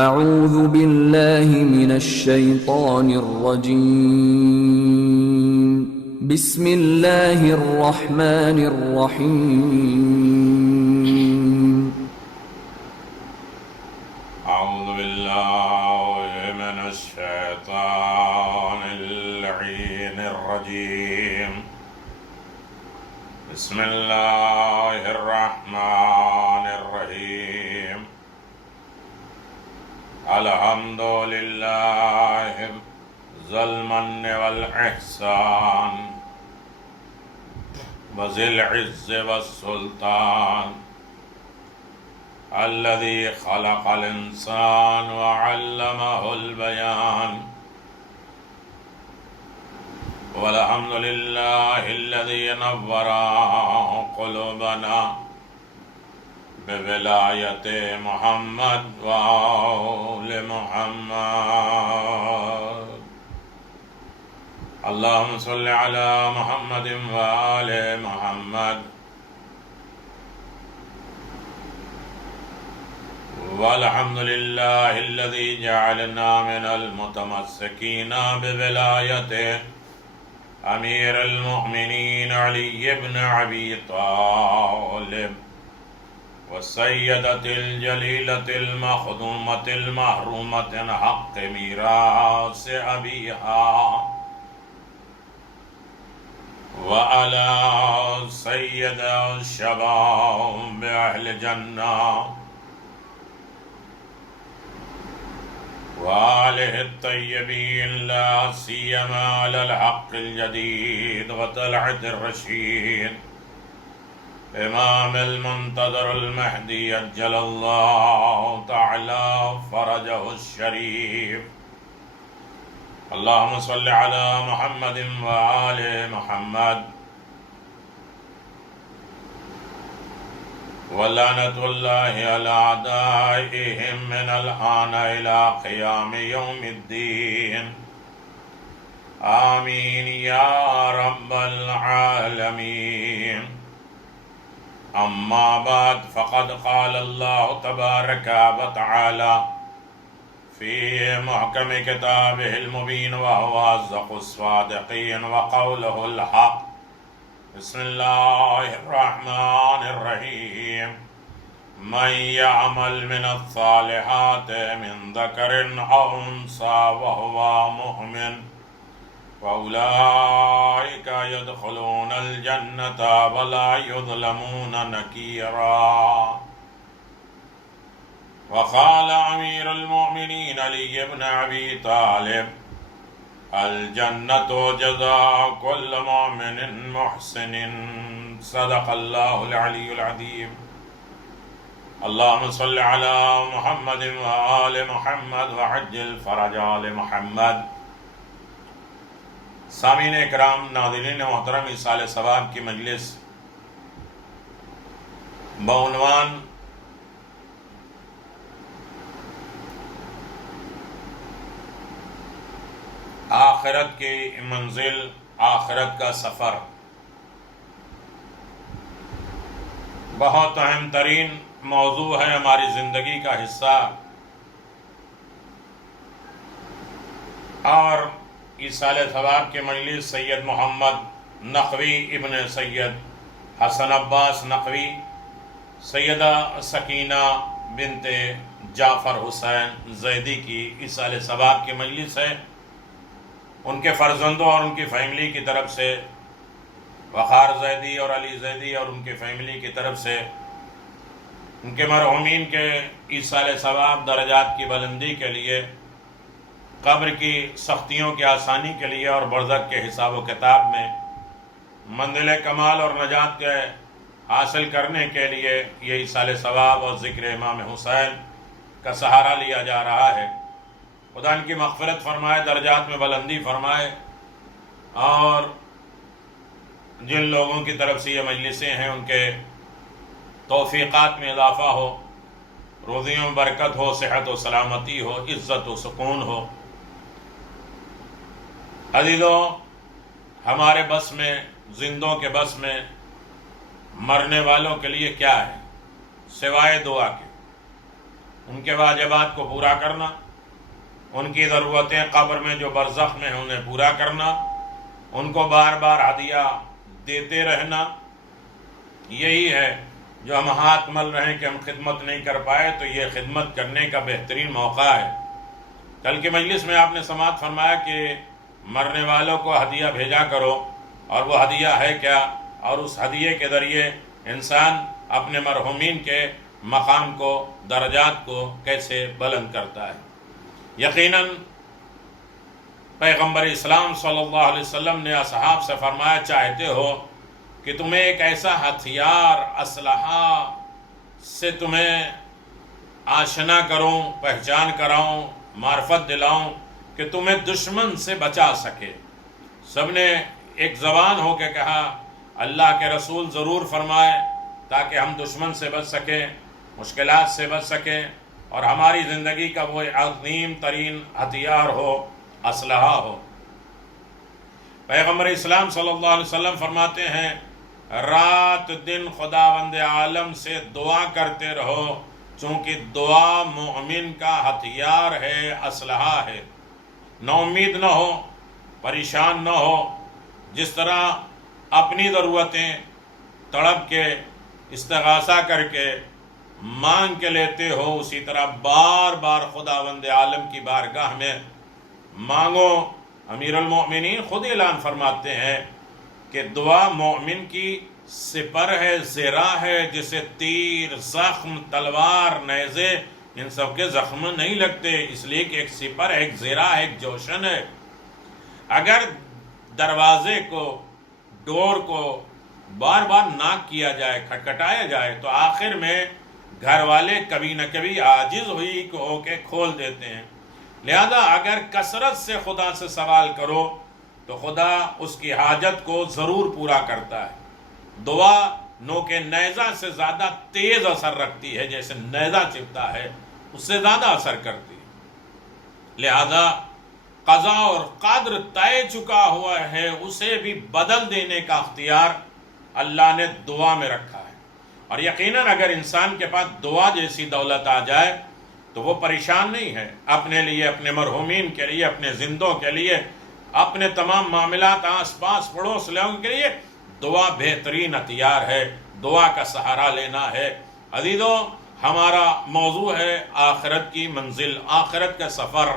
اعوذ باللہ من الشیطان الرجیم بسم اللہ الرحمن الرحیم اعوذ باللہ من الشیطان اللعین الرجیم بسم اللہ الرحمن الرحیم الحمد للہ ذی المن والاحسان وذی العز والسلطان الذي خلق الإنسان وعلمه البيان والحمد لله الذي نور قلوبنا بولاية محمد وآل محمد اللهم صل على محمد وآل محمد والحمد لله الذي جعلنا من المتمسكين بولايته أمير المؤمنين علي بن أبي طالب والسيدة الجليلة المخدومة المحرومة عن حق ميراث أبيها وعلى سيد الشباب أهل الجنة وآله الطيبين لا سيما على الحق الجديد وطلعة الرشيد إمام المنتظر المهدي أجل الله تعالى فرجه الشريف اللهم صل على محمد وآل محمد ولعنة الله على أعدائهم من الآن إلى قيام يوم الدين آمين يا رب العالمين أما بعد فقد قال الله تبارك وتعالى في محكم كتابه المبين وهو أصدق الصادقين وقوله الحق بسم الله الرحمن الرحيم من يعمل من الصالحات من ذكر أو أنثى وهو مؤمن فأولئك يدخلون الجنة ولا يظلمون نكيرا وقال أمير المؤمنين علي بن أبي طالب الجنة جزاء كل مؤمن محسن صدق الله العلي العظيم اللهم صل على محمد وآل محمد وعجل فرج آل محمد سامعین اکرام، ناظرین محترم، ایصال ثواب کی مجلس بعنوان آخرت کی منزل، آخرت کا سفر، بہت اہم ترین موضوع ہے، ہماری زندگی کا حصہ، اور ایصال ثواب کے مجلس سید محمد نقوی ابن سید حسن عباس نقوی، سیدہ سکینہ بنت جعفر حسین زیدی کی ایصال ثواب کی مجلس ہے۔ ان کے فرزندوں اور ان کی فیملی کی طرف سے، وقار زیدی اور علی زیدی اور ان کی فیملی کی طرف سے، ان کے مرحومین کے ایصال ثواب درجات کی بلندی کے لیے، قبر کی سختیوں کی آسانی کے لیے اور برزخ کے حساب و کتاب میں منزل کمال اور نجات کے حاصل کرنے کے لیے یہ ایصال ثواب اور ذکر امام حسین کا سہارا لیا جا رہا ہے۔ خدا ان کی مغفرت فرمائے، درجات میں بلندی فرمائے، اور جن لوگوں کی طرف سے یہ مجلسیں ہیں ان کے توفیقات میں اضافہ ہو، روزیوں میں برکت ہو، صحت و سلامتی ہو، عزت و سکون ہو۔ عزیزوں، ہمارے بس میں، زندوں کے بس میں مرنے والوں کے لیے کیا ہے سوائے دعا کے؟ ان کے واجبات کو پورا کرنا، ان کی ضرورتیں قبر میں جو برزخ میں ہیں انہیں پورا کرنا، ان کو بار بار ہدیہ دیتے رہنا. یہی ہے جو ہم ہاتھ مل رہے ہیں کہ ہم خدمت نہیں کر پائے، تو یہ خدمت کرنے کا بہترین موقع ہے. کل کے مجلس میں آپ نے سماعت فرمایا کہ مرنے والوں کو ہدیہ بھیجا کرو، اور وہ ہدیہ ہے کیا، اور اس ہدیے کے ذریعے انسان اپنے مرحومین کے مقام کو، درجات کو کیسے بلند کرتا ہے. یقیناً پیغمبر اسلام صلی اللہ علیہ وسلم نے اصحاب سے فرمایا، چاہتے ہو کہ تمہیں ایک ایسا ہتھیار، اسلحہ سے تمہیں آشنا کروں، پہچان کراؤں، معرفت دلاؤں کہ تمہیں دشمن سے بچا سکے. سب نے ایک زبان ہو کے کہا اللہ کے رسول ضرور فرمائے، تاکہ ہم دشمن سے بچ سکیں، مشکلات سے بچ سکیں، اور ہماری زندگی کا وہ عظیم ترین ہتھیار ہو، اسلحہ ہو. پیغمبر اسلام صلی اللہ علیہ وسلم فرماتے ہیں، رات دن خداوند عالم سے دعا کرتے رہو، چونکہ دعا مومن کا ہتھیار ہے، اسلحہ ہے. نا امید نہ ہو، پریشان نہ ہو. جس طرح اپنی ضرورتیں تڑپ کے، استغاثہ کر کے، مانگ کے لیتے ہو، اسی طرح بار بار خداوند عالم کی بارگاہ میں مانگو. امیر المؤمنین خود اعلان فرماتے ہیں کہ دعا مومن کی سپر ہے، زرہ ہے، جسے تیر، زخم، تلوار، نیزے، ان سب کے زخم نہیں لگتے، اس لیے کہ ایک سپر ہے، ایک زرہ ہے، ایک جوشن ہے. اگر دروازے کو، ڈور کو بار بار ناک کیا جائے، کھٹکھٹایا جائے، تو آخر میں گھر والے کبھی نہ کبھی عاجز ہو کے کھول دیتے ہیں. لہذا اگر کثرت سے خدا سے سوال کرو تو خدا اس کی حاجت کو ضرور پورا کرتا ہے. دعا نوک نیزہ سے زیادہ تیز اثر رکھتی ہے، جیسے نیزہ چبھتا ہے اس سے زیادہ اثر کرتی ہے. لہذا قضا اور قدر طے چکا ہوا ہے، اسے بھی بدل دینے کا اختیار اللہ نے دعا میں رکھا ہے. اور یقیناً اگر انسان کے پاس دعا جیسی دولت آ جائے تو وہ پریشان نہیں ہے. اپنے لیے، اپنے مرحومین کے لیے، اپنے زندوں کے لیے، اپنے تمام معاملات، آس پاس پڑوس لوگوں کے لیے دعا بہترین ہتھیار ہے. دعا کا سہارا لینا ہے. عزیزو، ہمارا موضوع ہے آخرت کی منزل، آخرت کا سفر،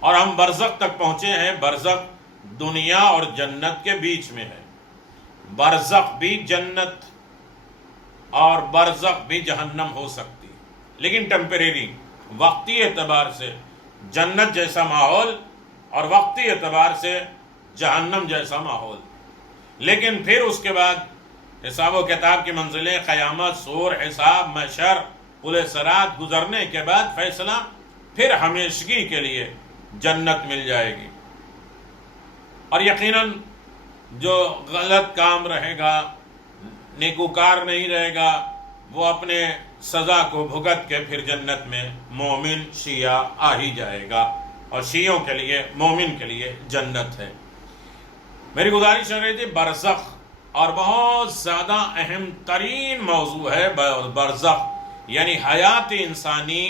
اور ہم برزخ تک پہنچے ہیں. برزخ دنیا اور جنت کے بیچ میں ہے. برزخ بھی جنت اور برزخ بھی جہنم ہو سکتی، لیکن ٹیمپریری، وقتی اعتبار سے جنت جیسا ماحول اور وقتی اعتبار سے جہنم جیسا ماحول. لیکن پھر اس کے بعد حساب و کتاب کی منزلیں، قیامت، سور، حساب، محشر، پل صراط گزرنے کے بعد فیصلہ، پھر ہمیشگی کے لیے جنت مل جائے گی. اور یقیناً جو غلط کام رہے گا، نیکوکار نہیں رہے گا، وہ اپنے سزا کو بھگت کے پھر جنت میں مومن شیعہ آ ہی جائے گا. اور شیعوں کے لیے، مومن کے لیے جنت ہے. میری گزارش ہے جی، برزخ اور بہت زیادہ اہم ترین موضوع ہے برزخ، یعنی حیات انسانی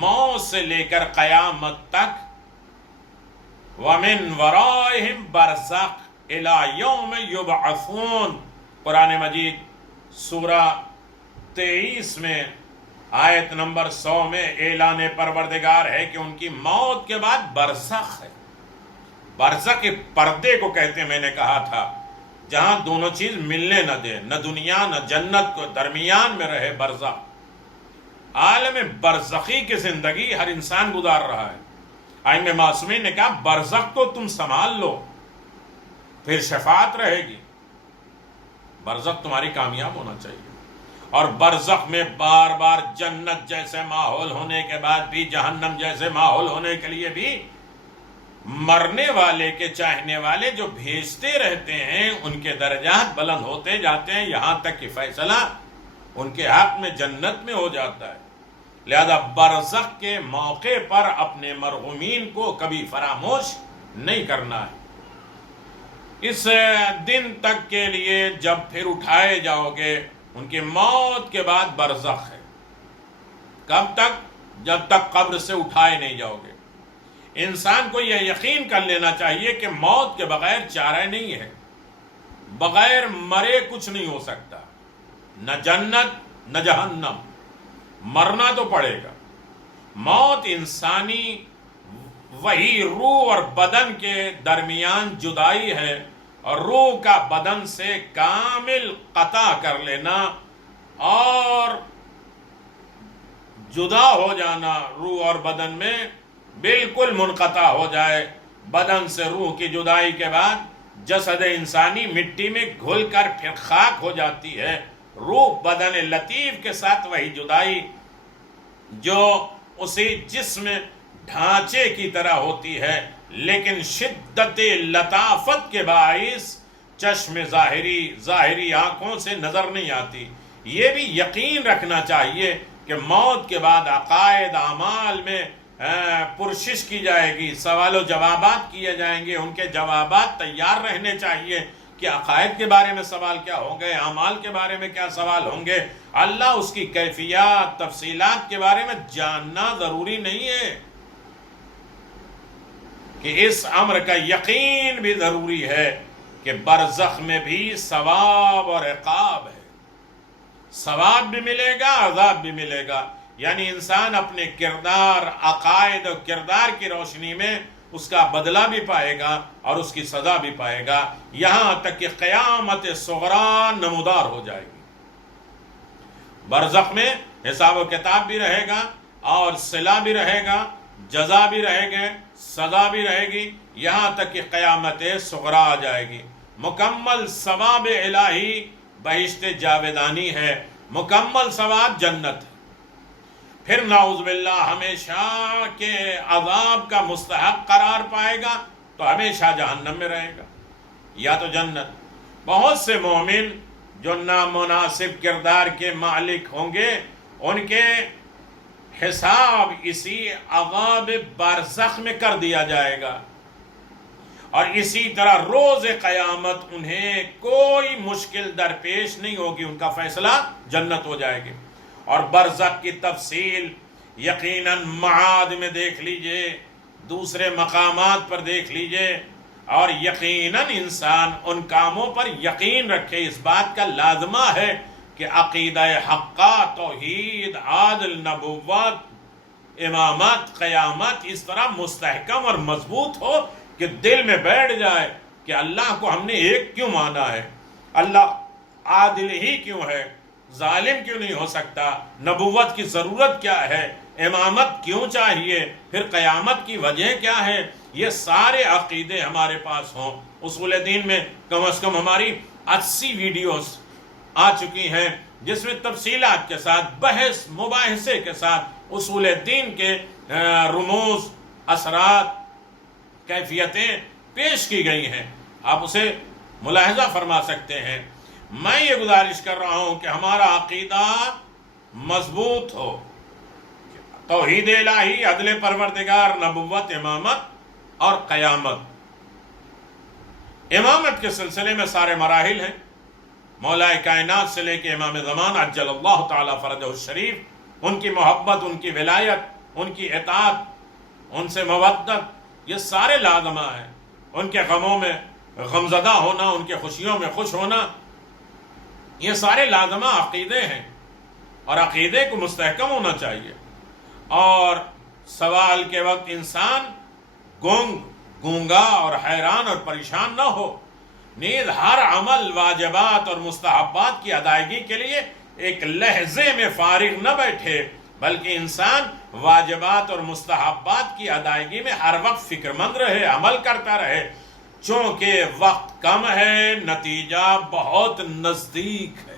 موت سے لے کر قیامت تک. وَمِن وَرَائِهِمْ بَرْزَخْ إِلَى يَوْمِ يُبْعَثُونَ. قرآن مجید سورہ 23 میں آیت نمبر 100 میں اعلان پروردگار ہے کہ ان کی موت کے بعد برزخ ہے. برزخ کے پردے کو کہتے ہیں، میں نے کہا تھا، جہاں دونوں چیز ملنے نہ دے، نہ دنیا نہ جنت کو درمیان میں رہے برزخ. عالم برزخی کی زندگی ہر انسان گزار رہا ہے. ائمہ معصومین نے کہا برزخ کو تم سنبھال لو، پھر شفاعت رہے گی. برزخ تمہاری کامیاب ہونا چاہیے. اور برزخ میں بار بار جنت جیسے ماحول ہونے کے بعد بھی، جہنم جیسے ماحول ہونے کے لیے بھی، مرنے والے کے چاہنے والے جو بھیجتے رہتے ہیں ان کے درجات بلند ہوتے جاتے ہیں، یہاں تک کہ فیصلہ ان کے حق میں جنت میں ہو جاتا ہے. لہذا برزخ کے موقع پر اپنے مرحومین کو کبھی فراموش نہیں کرنا ہے. اس دن تک کے لیے جب پھر اٹھائے جاؤ گے، ان کی موت کے بعد برزخ ہے. کب تک؟ جب تک قبر سے اٹھائے نہیں جاؤ گے۔ انسان کو یہ یقین کر لینا چاہیے کہ موت کے بغیر چارہ نہیں ہے، بغیر مرے کچھ نہیں ہو سکتا، نہ جنت نہ جہنم، مرنا تو پڑے گا۔ موت انسانی وہی روح اور بدن کے درمیان جدائی ہے، اور روح کا بدن سے کامل قطع کر لینا اور جدا ہو جانا، روح اور بدن میں بالکل منقطع ہو جائے۔ بدن سے روح کی جدائی کے بعد جسد انسانی مٹی میں گھل کر پھر خاک ہو جاتی ہے۔ روح بدن لطیف کے ساتھ وہی جدائی جو اسی جسم ڈھانچے کی طرح ہوتی ہے، لیکن شدت لطافت کے باعث چشم ظاہری آنکھوں سے نظر نہیں آتی۔ یہ بھی یقین رکھنا چاہیے کہ موت کے بعد عقائد اعمال میں پرشش کی جائے گی، سوال و جوابات کیے جائیں گے، ان کے جوابات تیار رہنے چاہیے کہ عقائد کے بارے میں سوال کیا ہوں گے، اعمال کے بارے میں کیا سوال ہوں گے۔ اللہ اس کی کیفیات تفصیلات کے بارے میں جاننا ضروری نہیں ہے، کہ اس امر کا یقین بھی ضروری ہے کہ برزخ میں بھی ثواب اور عقاب ہے، ثواب بھی ملے گا، عذاب بھی ملے گا۔ یعنی انسان اپنے کردار، عقائد اور کردار کی روشنی میں اس کا بدلہ بھی پائے گا اور اس کی سزا بھی پائے گا، یہاں تک کہ قیامت صغریٰ نمودار ہو جائے گی۔ برزخ میں حساب و کتاب بھی رہے گا اور صلہ بھی رہے گا، جزا بھی رہے گا، سزا بھی رہے گی، یہاں تک کہ قیامت صغریٰ آ جائے گی۔ مکمل ثواب الہی بہشت جاودانی ہے، مکمل ثواب جنت ہے۔ پھر نعوذ باللہ ہمیشہ کے عذاب کا مستحق قرار پائے گا تو ہمیشہ جہنم میں رہے گا، یا تو جنت۔ بہت سے مومن جو نامناسب کردار کے مالک ہوں گے، ان کے حساب اسی عذاب برزخ میں کر دیا جائے گا، اور اسی طرح روز قیامت انہیں کوئی مشکل درپیش نہیں ہوگی، ان کا فیصلہ جنت ہو جائے گی۔ اور برزخ کی تفصیل یقیناً معاد میں دیکھ لیجئے، دوسرے مقامات پر دیکھ لیجئے، اور یقیناً انسان ان کاموں پر یقین رکھے۔ اس بات کا لازمہ ہے کہ عقیدہ حقہ، توحید، عادل، نبوت، امامت، قیامت اس طرح مستحکم اور مضبوط ہو کہ دل میں بیٹھ جائے کہ اللہ کو ہم نے ایک کیوں مانا ہے، اللہ عادل ہی کیوں ہے، ظالم کیوں نہیں ہو سکتا، نبوت کی ضرورت کیا ہے، امامت کیوں چاہیے، پھر قیامت کی وجہ کیا ہے۔ یہ سارے عقیدے ہمارے پاس ہوں۔ اصول دین میں کم از کم ہماری 80 ویڈیوز آ چکی ہیں، جس میں تفصیلات کے ساتھ، بحث مباحثے کے ساتھ اصول دین کے رموز، اثرات، کیفیتیں پیش کی گئی ہیں، آپ اسے ملاحظہ فرما سکتے ہیں۔ میں یہ گزارش کر رہا ہوں کہ ہمارا عقیدہ مضبوط ہو، توحید الہی، عدل پروردگار، نبوت، امامت اور قیامت۔ امامت کے سلسلے میں سارے مراحل ہیں، مولا کائنات سے لے کے امام زمان عجل اللہ تعالی فرجہ الشریف، ان کی محبت، ان کی ولایت، ان کی اطاعت، ان سے مودت، یہ سارے لازمہ ہیں۔ ان کے غموں میں غمزدہ ہونا، ان کے خوشیوں میں خوش ہونا، یہ سارے لازمہ عقیدے ہیں، اور عقیدے کو مستحکم ہونا چاہیے۔ اور سوال کے وقت انسان گونگا اور حیران اور پریشان نہ ہو، نیز ہر عمل، واجبات اور مستحبات کی ادائیگی کے لیے ایک لحظے میں فارغ نہ بیٹھے، بلکہ انسان واجبات اور مستحبات کی ادائیگی میں ہر وقت فکر مند رہے، عمل کرتا رہے، چونکہ وقت کم ہے، نتیجہ بہت نزدیک ہے۔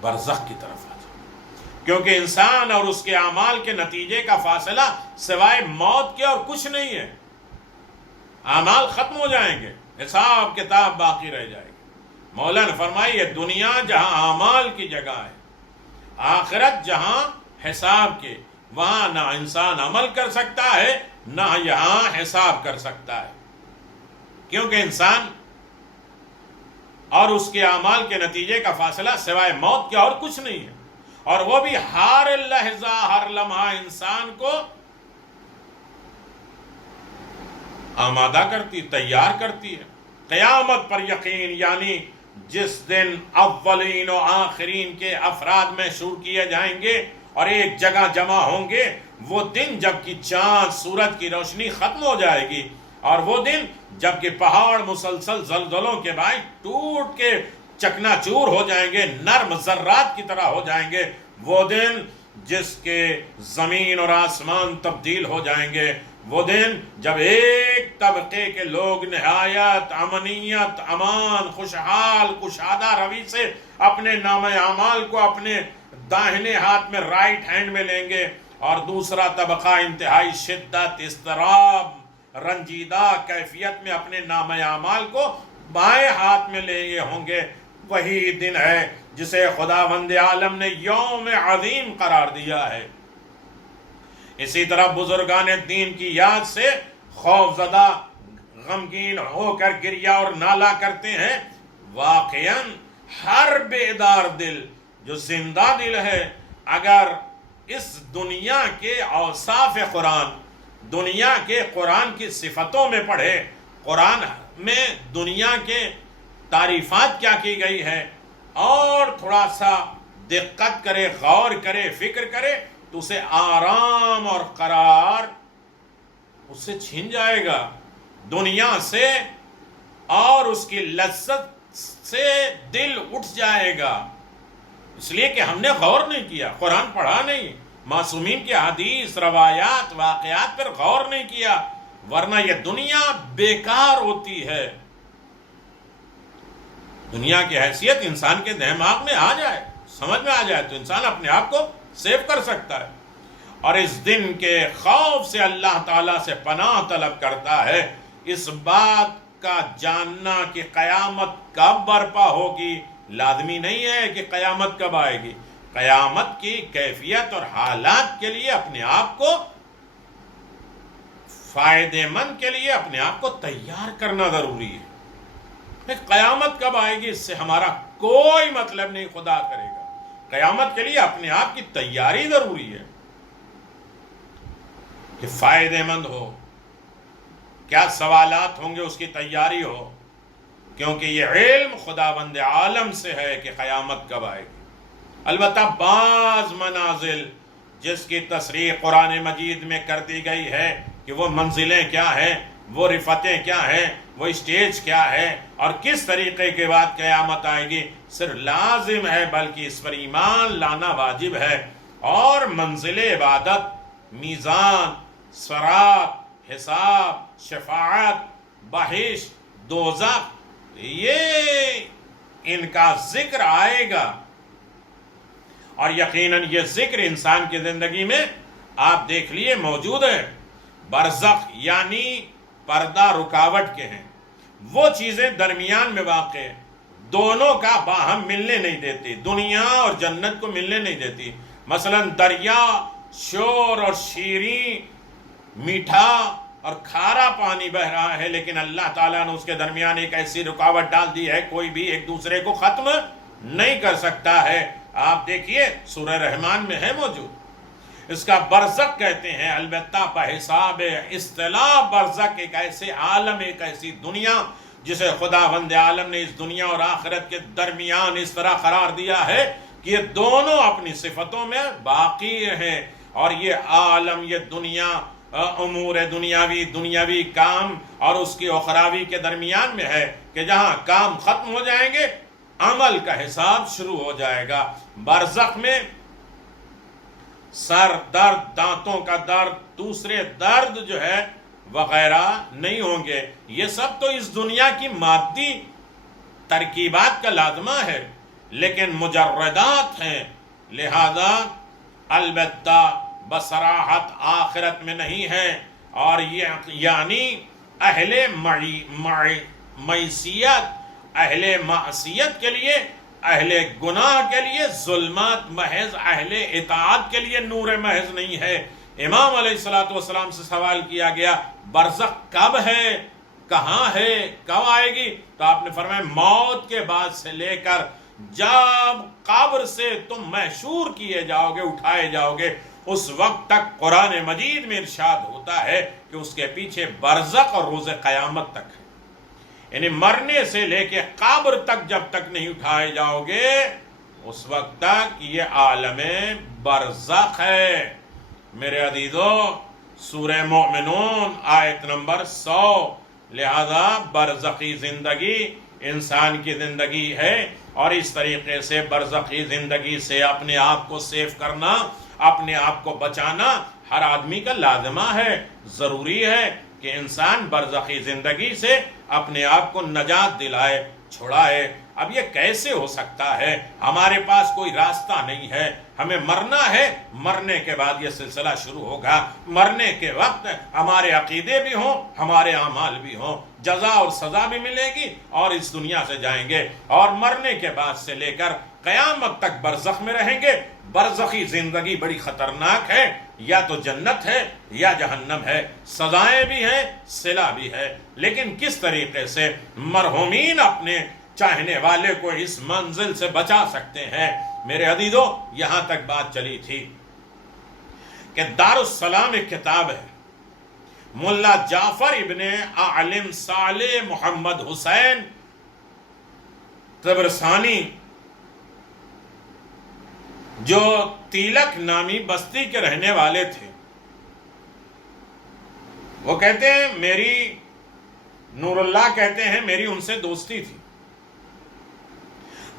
برزخ کی طرف آ جائے، کیونکہ انسان اور اس کے اعمال کے نتیجے کا فاصلہ سوائے موت کے اور کچھ نہیں ہے۔ اعمال ختم ہو جائیں گے، حساب کتاب باقی رہ جائے گی۔ مولا نے فرمائی، یہ دنیا جہاں اعمال کی جگہ ہے، آخرت جہاں حساب کے، وہاں نہ انسان عمل کر سکتا ہے، نہ یہاں حساب کر سکتا ہے، کیونکہ انسان اور اس کے اعمال کے نتیجے کا فاصلہ سوائے موت کے اور کچھ نہیں ہے۔ اور وہ بھی ہر لحظہ ہر لمحہ انسان کو آمادہ کرتی، تیار کرتی ہے قیامت پر یقین، یعنی جس دن اولین و آخرین کے افراد محشور کیے جائیں گے اور ایک جگہ جمع ہوں گے، وہ دن جب کہ چاند سورج کی روشنی ختم ہو جائے گی، اور وہ دن جب کہ پہاڑ مسلسل زلزلوں کے باعث ٹوٹ کے چکنا چور ہو جائیں گے، نرم ذرات کی طرح ہو جائیں گے، وہ دن جس کے زمین اور آسمان تبدیل ہو جائیں گے، وہ دن جب ایک طبقے کے لوگ نہایت امنیت، امان، خوشحال، کشادہ روی سے اپنے نام اعمال کو اپنے داہنے ہاتھ میں، رائٹ ہینڈ میں لیں گے، اور دوسرا طبقہ انتہائی شدت، اضطراب، رنجیدہ کیفیت میں اپنے نام اعمال کو بائیں ہاتھ میں لیے ہوں گے۔ وہی دن ہے جسے خداوند عالم نے یوم عظیم قرار دیا ہے۔ اسی طرح بزرگان دین کی یاد سے خوف زدہ، غمگین ہو کر گریہ اور نالہ کرتے ہیں۔ واقعاً ہر بیدار دل جو زندہ دل ہے، اگر اس دنیا کے اوصاف قرآن، دنیا کے قرآن کی صفتوں میں پڑھے، قرآن میں دنیا کے تعریفات کیا کی گئی ہے، اور تھوڑا سا دقت کرے، غور کرے، فکر کرے، تو اسے آرام اور قرار اس سے چھین جائے گا، دنیا سے اور اس کی لذت سے دل اٹھ جائے گا، اس لیے کہ ہم نے غور نہیں کیا، قرآن پڑھا نہیں، معصومین کی حدیث، روایات، واقعات پر غور نہیں کیا، ورنہ یہ دنیا بیکار ہوتی ہے۔ دنیا کی حیثیت انسان کے دماغ میں آ جائے، سمجھ میں آ جائے، تو انسان اپنے آپ کو سیو کر سکتا ہے، اور اس دن کے خوف سے اللہ تعالیٰ سے پناہ طلب کرتا ہے۔ اس بات کا جاننا کہ قیامت کب برپا ہوگی لازمی نہیں ہے کہ قیامت کب آئے گی، قیامت کی کیفیت اور حالات کے لیے اپنے آپ کو فائدے مند کے لیے اپنے آپ کو تیار کرنا ضروری ہے۔ قیامت کب آئے گی اس سے ہمارا کوئی مطلب نہیں، خدا کرے گا، قیامت کے لیے اپنے آپ کی تیاری ضروری ہے کہ فائدے مند ہو، کیا سوالات ہوں گے اس کی تیاری ہو، کیونکہ یہ علم خداوند عالم سے ہے کہ قیامت کب آئے گی۔ البتہ بعض منازل جس کی تصریح قرآن مجید میں کر دی گئی ہے کہ وہ منزلیں کیا ہیں، وہ رفتیں کیا ہیں، وہ اسٹیج کیا ہے، اور کس طریقے کے بعد قیامت آئے گی، صرف لازم ہے بلکہ اس پر ایمان لانا واجب ہے۔ اور منزل عبادت، میزان، صراط، حساب، شفاعت، بحث، دوزخ، یہ ان کا ذکر آئے گا، اور یقیناً یہ ذکر انسان کی زندگی میں آپ دیکھ لیے موجود ہے۔ برزخ یعنی پردہ رکاوٹ کے ہیں، وہ چیزیں درمیان میں واقع ہیں، دونوں کا باہم ملنے نہیں دیتی، دنیا اور جنت کو ملنے نہیں دیتی۔ مثلا دریا شور اور شیریں، میٹھا اور کھارا پانی بہ رہا ہے، لیکن اللہ تعالیٰ نے اس کے درمیان ایک ایسی رکاوٹ ڈال دی ہے، کوئی بھی ایک دوسرے کو ختم نہیں کر سکتا ہے۔ آپ دیکھیے سورہ رحمان میں ہے موجود، اس کا برزخ کہتے ہیں، البتہ بحساب اصطلاح برزخ ایک ایسے عالم، ایک ایسی دنیا جسے خداوند عالم نے اس دنیا اور آخرت کے درمیان اس طرح قرار دیا ہے کہ یہ دونوں اپنی صفتوں میں باقی ہیں، اور یہ عالم، یہ دنیا، امور دنیاوی کام اور اس کی اخراوی کے درمیان میں ہے کہ جہاں کام ختم ہو جائیں گے عمل کا حساب شروع ہو جائے گا۔ برزخ میں سر درد، دانتوں کا درد، دوسرے درد جو ہے وغیرہ نہیں ہوں گے، یہ سب تو اس دنیا کی مادی ترکیبات کا لازمہ ہے، لیکن مجردات ہیں، لہذا البتہ بصراحت آخرت میں نہیں ہے، اور یہ یعنی اہل معصیت، اہل معصیت کے لیے، اہل گناہ کے لیے ظلمات محض، اہل اطاعت کے لیے نور محض نہیں ہے۔ امام علیہ السلام سے سوال کیا گیا برزخ کب ہے، کہاں ہے، کب آئے گی، تو آپ نے فرمایا موت کے بعد سے لے کر جب قبر سے تم محشور کیے جاؤ گے، اٹھائے جاؤ گے، اس وقت تک قرآن مجید میں ارشاد ہوتا ہے کہ اس کے پیچھے برزخ اور روز قیامت تک ہے. یعنی مرنے سے لے کے قبر تک جب تک نہیں اٹھائے جاؤ گے اس وقت تک یہ عالم برزخ ہے. میرے عزیزو، سورہ مومنون آیت نمبر 100. لہذا برزخی زندگی انسان کی زندگی ہے، اور اس طریقے سے برزخی زندگی سے اپنے آپ کو سیف کرنا، اپنے آپ کو بچانا ہر آدمی کا لازمہ ہے. ضروری ہے کہ انسان برزخی زندگی سے اپنے آپ کو نجات دلائے، چھڑائے. اب یہ کیسے ہو سکتا ہے؟ ہمارے پاس کوئی راستہ نہیں ہے. ہمیں مرنا ہے، مرنے کے بعد یہ سلسلہ شروع ہوگا. مرنے کے وقت ہمارے عقیدے بھی ہوں، ہمارے اعمال بھی ہوں، جزا اور سزا بھی ملے گی، اور اس دنیا سے جائیں گے. اور مرنے کے بعد سے لے کر قیامت تک برزخ میں رہیں گے. برزخی زندگی بڑی خطرناک ہے، یا تو جنت ہے یا جہنم ہے. سزائیں بھی ہیں، صلہ بھی ہے. لیکن کس طریقے سے مرحومین اپنے چاہنے والے کو اس منزل سے بچا سکتے ہیں؟ میرے عزیزو، یہاں تک بات چلی تھی کہ دارالسلام ایک کتاب ہے، ملا جعفر ابن عالم صالح محمد حسین طبرسانی، جو تیلک نامی بستی کے رہنے والے تھے، وہ کہتے ہیں میری، نور اللہ کہتے ہیں میری ان سے دوستی تھی.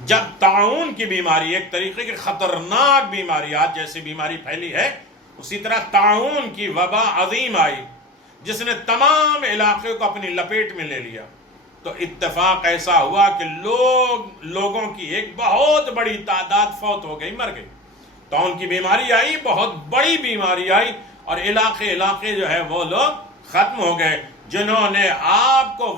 جب طاعون کی بیماری، ایک طریقے کی خطرناک بیماری، آج جیسی بیماری پھیلی ہے اسی طرح طاعون کی وبا عظیم آئی، جس نے تمام علاقے کو اپنی لپیٹ میں لے لیا، تو اتفاق ایسا ہوا کہ لوگوں کی ایک بہت بڑی تعداد فوت ہو گئی، مر گئی. طاعون کی بیماری آئی، بہت بڑی بیماری آئی، اور علاقے جو ہے وہ لوگ ختم ہو گئے. جنہوں نے آپ کو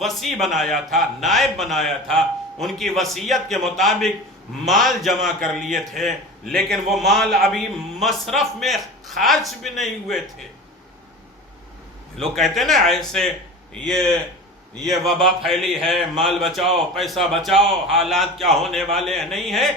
وسیع بنایا تھا، نائب بنایا تھا، ان کی وصیت کے مطابق مال جمع کر لیے تھے، لیکن وہ مال ابھی مصرف میں خرچ بھی نہیں ہوئے تھے. لوگ کہتے ہیں نا ایسے یہ وبا پھیلی ہے، مال بچاؤ، پیسہ بچاؤ، حالات کیا ہونے والے ہیں. نہیں ہے.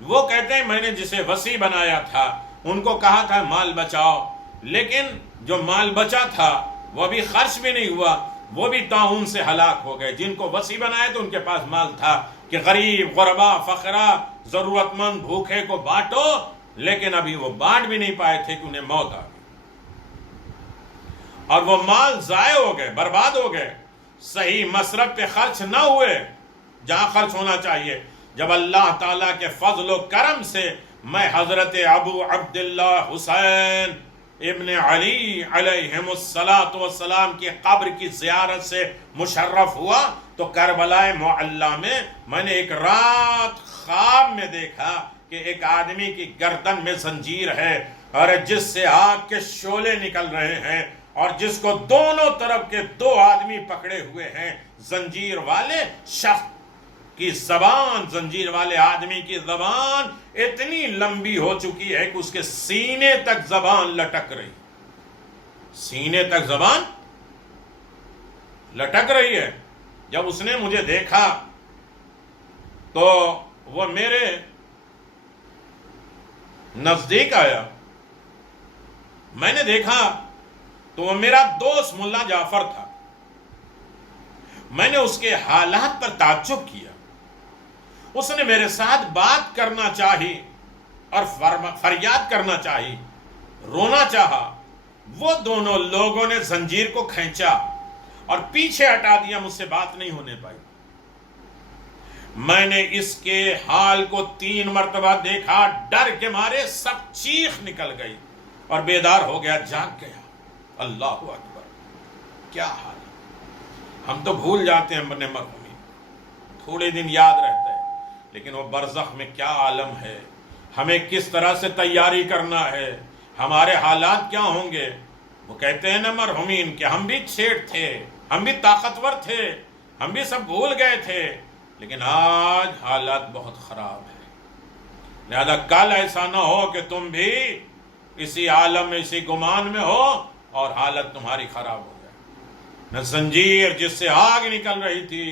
وہ کہتے ہیں میں نے جسے وسیع بنایا تھا ان کو کہا تھا مال بچاؤ، لیکن جو مال بچا تھا وہ ابھی خرچ بھی نہیں ہوا، وہ بھی طاعون سے ہلاک ہو گئے. جن کو وسیع بنایا تو ان کے پاس مال تھا کہ غریب، غربا، فقراء، ضرورت مند، بھوکے کو بانٹو، لیکن ابھی وہ بانٹ بھی نہیں پائے تھے کہ انہیں موت آ گئی، اور وہ مال ضائع ہو گئے، برباد ہو گئے، صحیح مصرف پہ خرچ نہ ہوئے جہاں خرچ ہونا چاہیے. جب اللہ تعالیٰ کے فضل و کرم سے میں حضرت ابو عبداللہ حسین ابن علی علیہم السلام کی قبر کی زیارت سے مشرف ہوا تو کربلا معلی میں نے ایک رات خواب میں دیکھا کہ ایک آدمی کی گردن میں زنجیر ہے، اور جس سے آگ کے شعلے نکل رہے ہیں، اور جس کو دونوں طرف کے 2 آدمی پکڑے ہوئے ہیں. زنجیر والے شخص کی زبان، زنجیر والے آدمی کی زبان اتنی لمبی ہو چکی ہے کہ اس کے سینے تک زبان لٹک رہی، سینے تک زبان لٹک رہی ہے. جب اس نے مجھے دیکھا تو وہ میرے نزدیک آیا. میں نے دیکھا تو وہ میرا دوست ملا جعفر تھا. میں نے اس کے حالات پر تعجب کیا. اس نے میرے ساتھ بات کرنا چاہی اور فریاد کرنا چاہی، رونا چاہا. وہ دونوں لوگوں نے زنجیر کو کھینچا اور پیچھے ہٹا دیا، مجھ سے بات نہیں ہونے پائی. میں نے اس کے حال کو 3 مرتبہ دیکھا، ڈر کے مارے سب چیخ نکل گئی اور بیدار ہو گیا، جاگ گیا. اللہ اکبر، کیا حال ہے. ہم تو بھول جاتے ہیں اپنے مرحومی، تھوڑے دن یاد رہتا ہے، لیکن وہ برزخ میں کیا عالم ہے، ہمیں کس طرح سے تیاری کرنا ہے، ہمارے حالات کیا ہوں گے. وہ کہتے ہیں نا مرحومین کہ ہم بھی چھیٹ تھے، ہم بھی طاقتور تھے، ہم بھی سب بھول گئے تھے، لیکن آج حالات بہت خراب ہے. لہذا کل ایسا نہ ہو کہ تم بھی اسی عالم میں، اسی گمان میں ہو اور حالت تمہاری خراب ہو جائے. نہ زنجیر جس سے آگ نکل رہی تھی،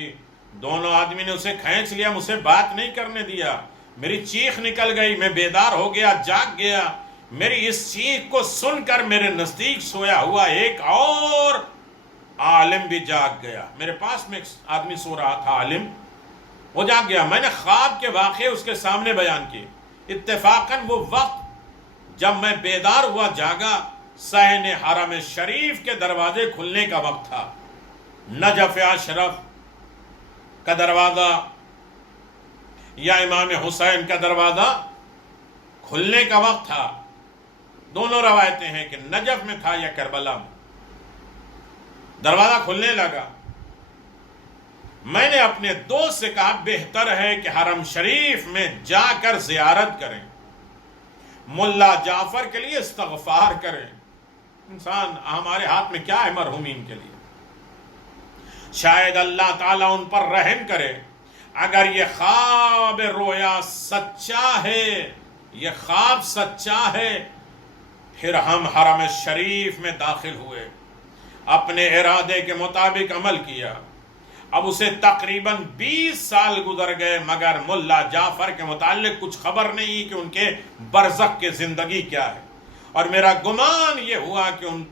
دونوں آدمی نے اسے کھینچ لیا، مجھ سے بات نہیں کرنے دیا. میری چیخ نکل گئی، میں بیدار ہو گیا، جاگ گیا۔ میری اس چیخ کو سن کر میرے نزدیک سویا ہوا ایک اور عالم بھی جاگ گیا۔ میرے پاس میں ایک آدمی سو رہا تھا، عالم، وہ جاگ گیا۔ میں نے خواب کے واقعے اس کے سامنے بیان کیے۔ اتفاقاً وہ وقت جب میں بیدار ہوا، جاگا، صحن حرم شریف کے دروازے کھلنے کا وقت تھا۔ نجف اشرف کا دروازہ یا امام حسین کا دروازہ کھلنے کا وقت تھا۔ دونوں روایتیں ہیں کہ نجف میں تھا یا کربلا میں۔ دروازہ کھلنے لگا۔ میں نے اپنے دوست سے کہا بہتر ہے کہ حرم شریف میں جا کر زیارت کریں، ملا جعفر کے لیے استغفار کریں۔ انسان ہمارے ہاتھ میں کیا ہے مرحومین کے لیے؟ شاید اللہ تعالیٰ ان پر رحم کرے۔ اگر یہ خواب رویا سچا ہے، یہ خواب سچا ہے، پھر ہم حرم شریف میں داخل ہوئے، اپنے ارادے کے مطابق عمل کیا۔ اب اسے تقریباً 20 سال گزر گئے، مگر ملا جعفر کے متعلق کچھ خبر نہیں کہ ان کے برزخ کی زندگی کیا ہے۔ اور میرا گمان یہ ہوا کہ ان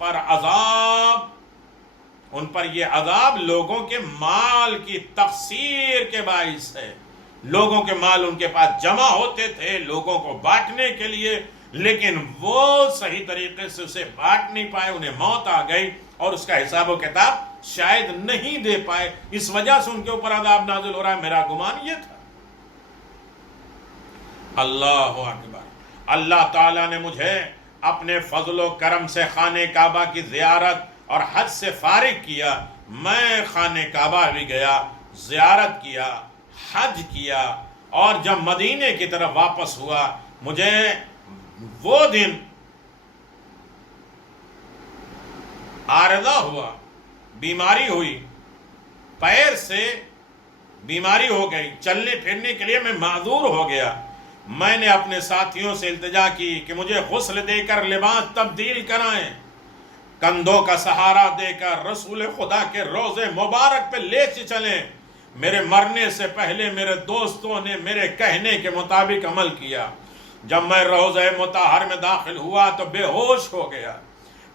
پر یہ عذاب لوگوں کے مال کی تقصیر کے باعث ہے۔ لوگوں کے مال ان کے پاس جمع ہوتے تھے لوگوں کو بانٹنے کے لیے، لیکن وہ صحیح طریقے سے اسے بانٹ نہیں پائے، انہیں موت آ گئی اور اس کا حساب و کتاب شاید نہیں دے پائے، اس وجہ سے ان کے اوپر عذاب نازل ہو رہا ہے۔ میرا گمان یہ تھا۔ اللہ اکبر! اللہ تعالیٰ نے مجھے اپنے فضل و کرم سے خانہ کعبہ کی زیارت اور حج سے فارغ کیا۔ میں خانہ کعبہ بھی گیا، زیارت کیا، حج کیا، اور جب مدینے کی طرف واپس ہوا، مجھے وہ دن عارضہ ہوا، بیماری ہوئی، پیر سے بیماری ہو گئی، چلنے پھرنے کے لیے میں معذور ہو گیا۔ میں نے اپنے ساتھیوں سے التجا کی کہ مجھے غسل دے کر لباس تبدیل کرائیں، کندھوں کا سہارا دے کر رسول خدا کے روضے مبارک پہ لے چلیں۔ میرے مرنے سے پہلے میرے دوستوں نے میرے کہنے کے مطابق عمل کیا۔ جب میں روضہ مطہر میں داخل ہوا تو بے ہوش ہو گیا۔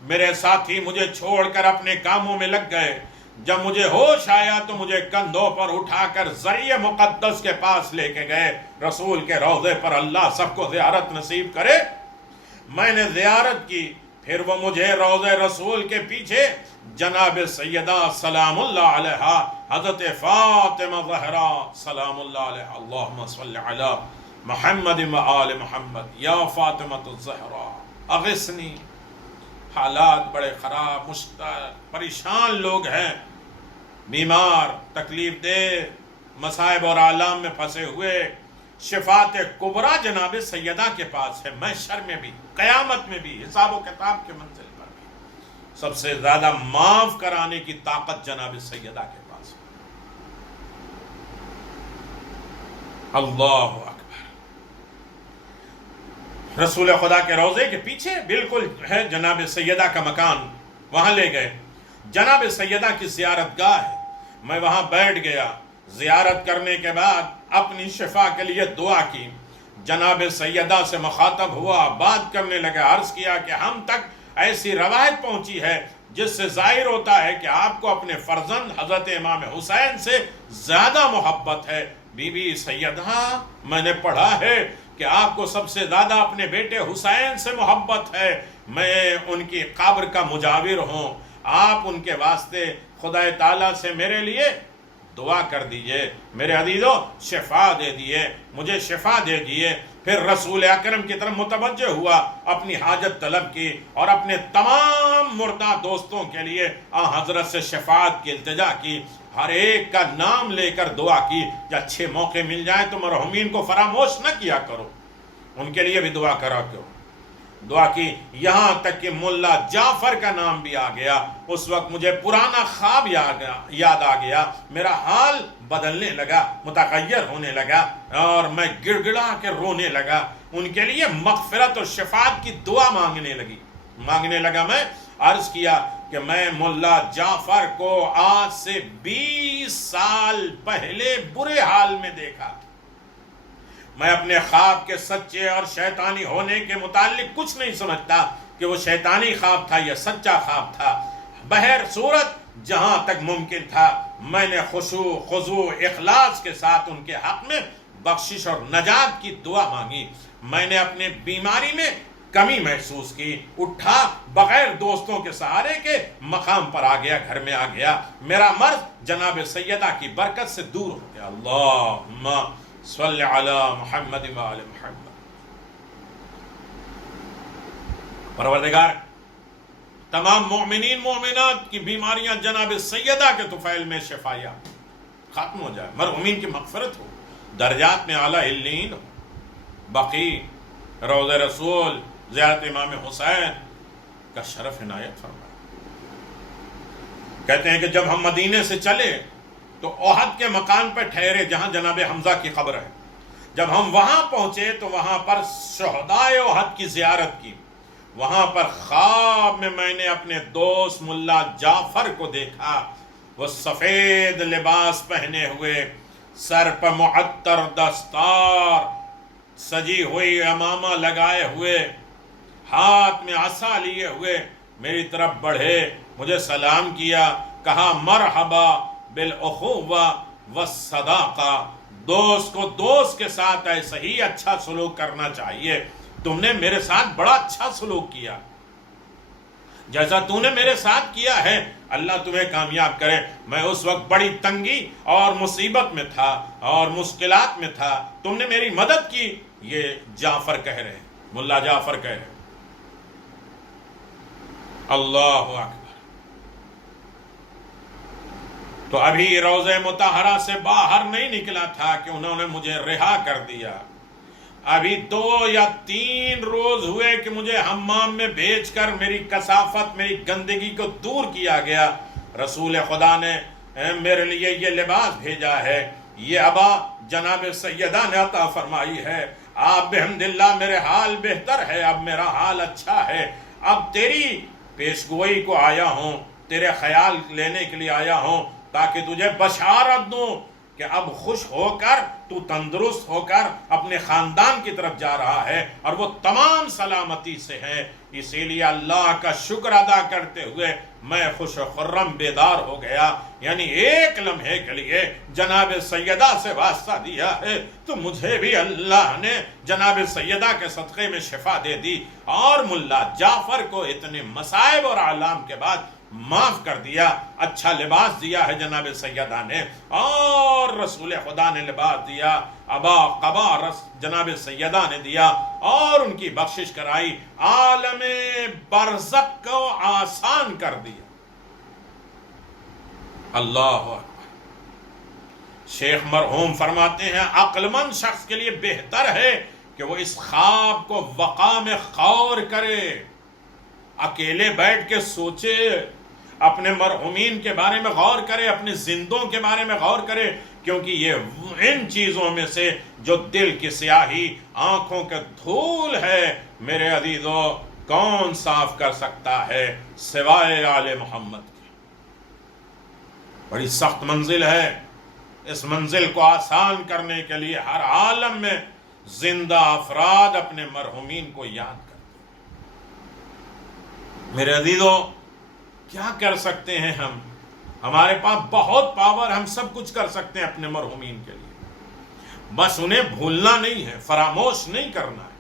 میرے ساتھی مجھے چھوڑ کر اپنے کاموں میں لگ گئے۔ جب مجھے ہوش آیا تو مجھے کندھوں پر اٹھا کر ذریعہ مقدس کے پاس لے کے گئے، رسول کے روضے پر۔ اللہ سب کو زیارت نصیب کرے۔ میں نے زیارت کی، پھر وہ مجھے روضہ رسول کے پیچھے جناب سیدہ سلام اللہ علیہا حضرت فاطمہ زہرا سلام اللہ علیہا، اللہم صلی علی محمد و آل محمد یا فاطمہ الزہرا اغثنی۔ حالات بڑے خراب، مشتعل، پریشان لوگ ہیں، بیمار، تکلیف دہ، مصائب اور آلام میں پھنسے ہوئے۔ شفاعت کبریٰ جناب سیدہ کے پاس ہے، محشر میں بھی، قیامت میں بھی، حساب و کتاب کے منزل پر بھی سب سے زیادہ معاف کرانے کی طاقت جناب سیدہ کے پاس ہے۔ اللہ اکبر! رسول خدا کے روضے کے پیچھے بالکل ہے جناب سیدہ کا مکان، وہاں لے گئے۔ جناب سیدہ کی زیارت گاہ ہے، میں وہاں بیٹھ گیا۔ زیارت کرنے کے بعد اپنی شفا کے لیے دعا کی۔ جناب سیدہ سے مخاطب ہوا، بات کرنے لگا، عرض کیا کہ ہم تک ایسی روایت پہنچی ہے جس سے ظاہر ہوتا ہے کہ آپ کو اپنے فرزند حضرت امام حسین سے زیادہ محبت ہے۔ بی بی سیدہ، میں نے پڑھا ہے کہ آپ کو سب سے زیادہ اپنے بیٹے حسین سے محبت ہے، میں ان کی قبر کا مجاور ہوں، آپ ان کے واسطے خدا تعالیٰ سے میرے لیے دعا کر دیجئے۔ میرے عزیزو، شفا دے دیے، مجھے شفا دے دیے۔ پھر رسول اکرم کی طرف متوجہ ہوا، اپنی حاجت طلب کی اور اپنے تمام مردہ دوستوں کے لیے حضرت سے شفاعت کی التجا کی۔ ہر ایک کا نام لے کر دعا کی کہ اچھے موقع مل جائیں تو مرحومین کو فراموش نہ کیا کرو، ان کے لیے بھی دعا کرا کرو۔ دعا کی، یہاں تک کہ ملا جعفر کا نام بھی آ گیا۔ اس وقت مجھے پرانا خواب یاد آ گیا، میرا حال بدلنے لگا، متغیر ہونے لگا اور میں گڑ گڑا کے رونے لگا۔ ان کے لیے مغفرت اور شفاعت کی دعا مانگنے لگا۔ میں عرض کیا کہ میں ملا جعفر کو آج سے 20 سال پہلے برے حال میں دیکھا، میں اپنے خواب کے سچے اور شیطانی ہونے کے متعلق کچھ نہیں سمجھتا کہ وہ شیطانی خواب تھا یا سچا خواب تھا۔ بہر صورت جہاں تک ممکن تھا میں نے خشوع خضوع اخلاص کے ساتھ ان کے حق میں بخشش اور نجات کی دعا مانگی۔ میں نے اپنے بیماری میں کمی محسوس کی، اٹھا بغیر دوستوں کے سہارے کے مقام پر آ گیا، گھر میں آ گیا، میرا مرض جناب سیدہ کی برکت سے دور ہو گیا۔ اللہم صلی علی محمد و آل محمد۔ پروردگار تمام مومنین مومنات کی بیماریاں جناب سیدہ کے طفیل میں شفایا ختم ہو جائے، مرحومین کی مغفرت ہو، درجات میں اعلیٰ علین ہو، بقی روضہ رسول زیارت امام حسین کا شرف عنایت فرمائے۔ کہتے ہیں کہ جب ہم مدینے سے چلے تو احد کے مکان پر ٹھہرے جہاں جناب حمزہ کی قبر ہے۔ جب ہم وہاں پہنچے تو وہاں پر شہدائے احد کی زیارت کی۔ وہاں پر خواب میں نے اپنے دوست ملا جعفر کو دیکھا، وہ سفید لباس پہنے ہوئے، سر پر معطر دستار، سجی ہوئی امامہ لگائے ہوئے، ہاتھ میں عصا لیے ہوئے میری طرف بڑھے، مجھے سلام کیا، کہا مرحبا بالاخوہ والصداقہ، دوست کو دوست کے ساتھ ایسا ہی اچھا سلوک کرنا چاہیے۔ تم نے میرے ساتھ بڑا اچھا سلوک کیا، جیسا تو نے میرے ساتھ کیا ہے اللہ تمہیں کامیاب کرے۔ میں اس وقت بڑی تنگی اور مصیبت میں تھا اور مشکلات میں تھا، تم نے میری مدد کی۔ یہ جعفر کہہ رہے ہیں، ملا جعفر کہہ رہے ہیں۔ اللہ اکبر۔ تو ابھی روضہ مطہرہ سے باہر نہیں نکلا تھا کہ انہوں نے مجھے رہا کر دیا۔ ابھی 2 یا 3 روز ہوئے کہ مجھے حمام میں بھیج کر میری کثافت، میری گندگی کو دور کیا گیا۔ رسول خدا نے میرے لیے یہ لباس بھیجا ہے، یہ عبا جناب سیدہ نے عطا فرمائی ہے۔ آپ بحمداللہ میرے حال بہتر ہے، اب میرا حال اچھا ہے۔ اب تیری پیشگوئی کو آیا ہوں، تیرے خیال لینے کے لیے آیا ہوں تاکہ تجھے بشارت دوں کہ اب خوش ہو کر تو تندرست ہو کر اپنے خاندان کی طرف جا رہا ہے اور وہ تمام سلامتی سے ہے۔ اسی لیے اللہ کا شکر ادا کرتے ہوئے میں خوش و خرم بیدار ہو گیا۔ یعنی ایک لمحے کے لیے جناب سیدہ سے واسطہ دیا ہے تو مجھے بھی اللہ نے جناب سیدہ کے صدقے میں شفا دے دی اور ملا جعفر کو اتنے مصائب اور اعلام کے بعد معاف کر دیا۔ اچھا لباس دیا ہے جناب سیدہ نے، اور رسول خدا نے لباس دیا، ابا قبا جناب سیدہ نے دیا اور ان کی بخشش کرائی، عالم برزخ کو آسان کر دیا۔ اللہ اکبر۔ شیخ مرحوم فرماتے ہیں عقل مند شخص کے لیے بہتر ہے کہ وہ اس خواب کو وقع میں غور کرے، اکیلے بیٹھ کے سوچے، اپنے مرحومین کے بارے میں غور کرے، اپنے زندوں کے بارے میں غور کرے، کیونکہ یہ ان چیزوں میں سے جو دل کی سیاہی، آنکھوں کے دھول ہے، میرے عزیزو کون صاف کر سکتا ہے سوائے آل محمد کے۔ بڑی سخت منزل ہے، اس منزل کو آسان کرنے کے لیے ہر عالم میں زندہ افراد اپنے مرحومین کو یاد کرتے ہیں۔ میرے عزیزو کیا کر سکتے ہیں ہم؟ ہمارے پاس بہت پاور، ہم سب کچھ کر سکتے ہیں اپنے مرحومین کے لیے، بس انہیں بھولنا نہیں ہے، فراموش نہیں کرنا ہے۔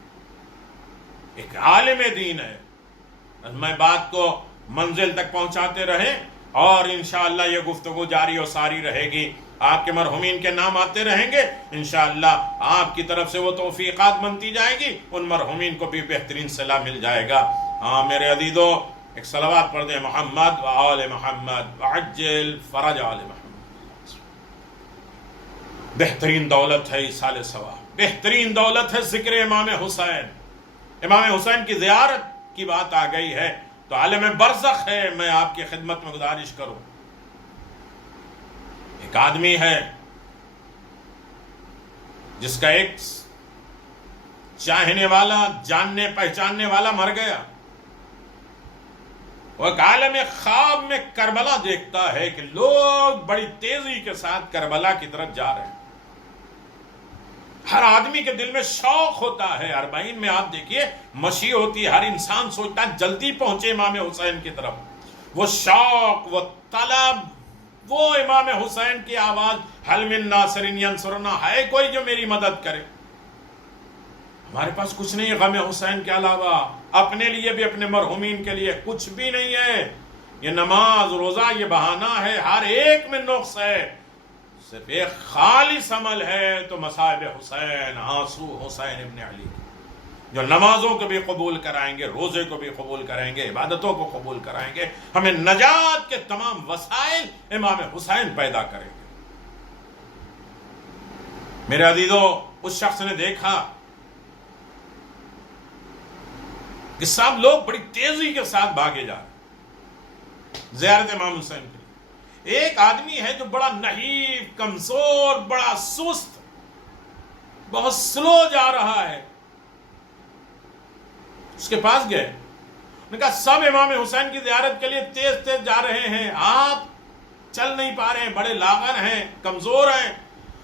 ایک عالم دین ہے، میں بات کو منزل تک پہنچاتے رہیں اور انشاءاللہ یہ گفتگو جاری و ساری رہے گی، آپ کے مرحومین کے نام آتے رہیں گے، انشاءاللہ آپ کی طرف سے وہ توفیقات بنتی جائے گی، ان مرحومین کو بھی بہترین صلاح مل جائے گا۔ ہاں میرے عزیزو ایک صلوات پڑھ دیں، محمد و آل محمد وعجل فرج آل محمد۔ بہترین دولت ہے ایصال ثواب، بہترین دولت ہے ذکر امام حسین۔ امام حسین کی زیارت کی بات آ گئی ہے تو عالم برزخ ہے، میں آپ کی خدمت میں گزارش کروں، ایک آدمی ہے جس کا ایک چاہنے والا، جاننے پہچاننے والا مر گیا، وہ ایک عالم خواب میں کربلا دیکھتا ہے کہ لوگ بڑی تیزی کے ساتھ کربلا کی طرف جا رہے ہیں، ہر آدمی کے دل میں شوق ہوتا ہے. 40 میں آپ دیکھیے مشی ہوتی ہے، ہر انسان سوچتا ہے جلدی پہنچے امام حسین کی طرف. وہ شوق، وہ طلب، وہ امام حسین کی آواز، حل من ناصر ینصرنا، ہے کوئی جو میری مدد کرے. ہمارے پاس کچھ نہیں ہے غم حسین کے علاوہ، اپنے لیے بھی اپنے مرحومین کے لیے کچھ بھی نہیں ہے. یہ نماز روزہ یہ بہانہ ہے، ہر ایک میں نقص ہے. صرف ایک خالص عمل ہے تو مصائب حسین، آنسو حسین ابن علی، جو نمازوں کو بھی قبول کرائیں گے، روزے کو بھی قبول کرائیں گے، عبادتوں کو قبول کرائیں گے. ہمیں نجات کے تمام وسائل امام حسین پیدا کریں گے. میرے عزیزو، اس شخص نے دیکھا کہ سب لوگ بڑی تیزی کے ساتھ بھاگے جا رہے زیارت امام حسین کے لیے. ایک آدمی ہے جو بڑا نحیف، کمزور، بڑا سست، بہت سلو جا رہا ہے. اس کے پاس گئے، انہوں نے کہا سب امام حسین کی زیارت کے لیے تیز تیز جا رہے ہیں، آپ چل نہیں پا رہے ہیں، بڑے لاغر ہیں، کمزور ہیں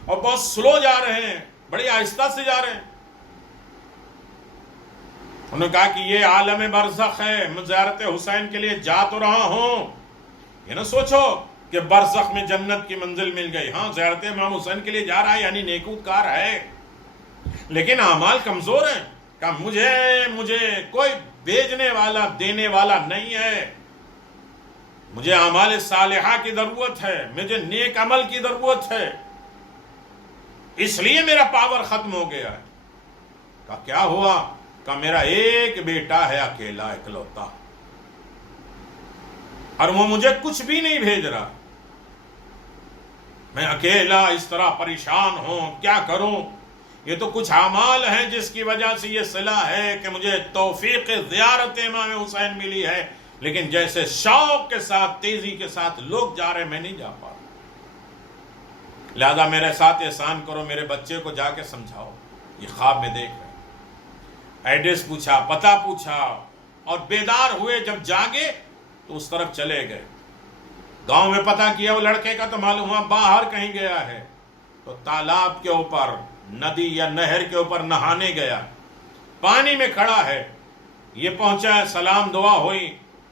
اور بہت سلو جا رہے ہیں، بڑی آہستہ سے جا رہے ہیں. انہوں نے کہا کہ یہ عالم برزخ ہے، میں زیارت حسین کے لیے جا تو رہا ہوں. یہ نہ سوچو کہ برزخ میں جنت کی منزل مل گئی. ہاں زیارت امام حسین کے لیے جا رہا ہے یعنی نیکوکار ہے، لیکن اعمال کمزور ہیں. کہ مجھے کوئی بھیجنے والا دینے والا نہیں ہے، مجھے اعمال صالحہ کی ضرورت ہے، مجھے نیک عمل کی ضرورت ہے، اس لیے میرا پاور ختم ہو گیا ہے. کہا کیا ہوا؟ کہا میرا ایک بیٹا ہے، اکیلا اکلوتا، اور وہ مجھے کچھ بھی نہیں بھیج رہا. میں اکیلا اس طرح پریشان ہوں، کیا کروں؟ یہ تو کچھ اعمال ہیں جس کی وجہ سے یہ صلہ ہے کہ مجھے توفیق زیارت امام حسین ملی ہے، لیکن جیسے شوق کے ساتھ، تیزی کے ساتھ لوگ جا رہے میں نہیں جا پا رہا. لہذا میرے ساتھ احسان کرو، میرے بچے کو جا کے سمجھاؤ، یہ خواب میں دیکھ رہے. ایڈریس پوچھا، پتہ پوچھا، اور بیدار ہوئے. جب جاگے تو اس طرف چلے گئے. گاؤں میں پتہ کیا وہ لڑکے کا تو معلوم ہوا باہر کہیں گیا ہے. تو تالاب کے اوپر، ندی یا نہر کے اوپر نہانے گیا، پانی میں کھڑا ہے. یہ پہنچا ہے، سلام دعا ہوئی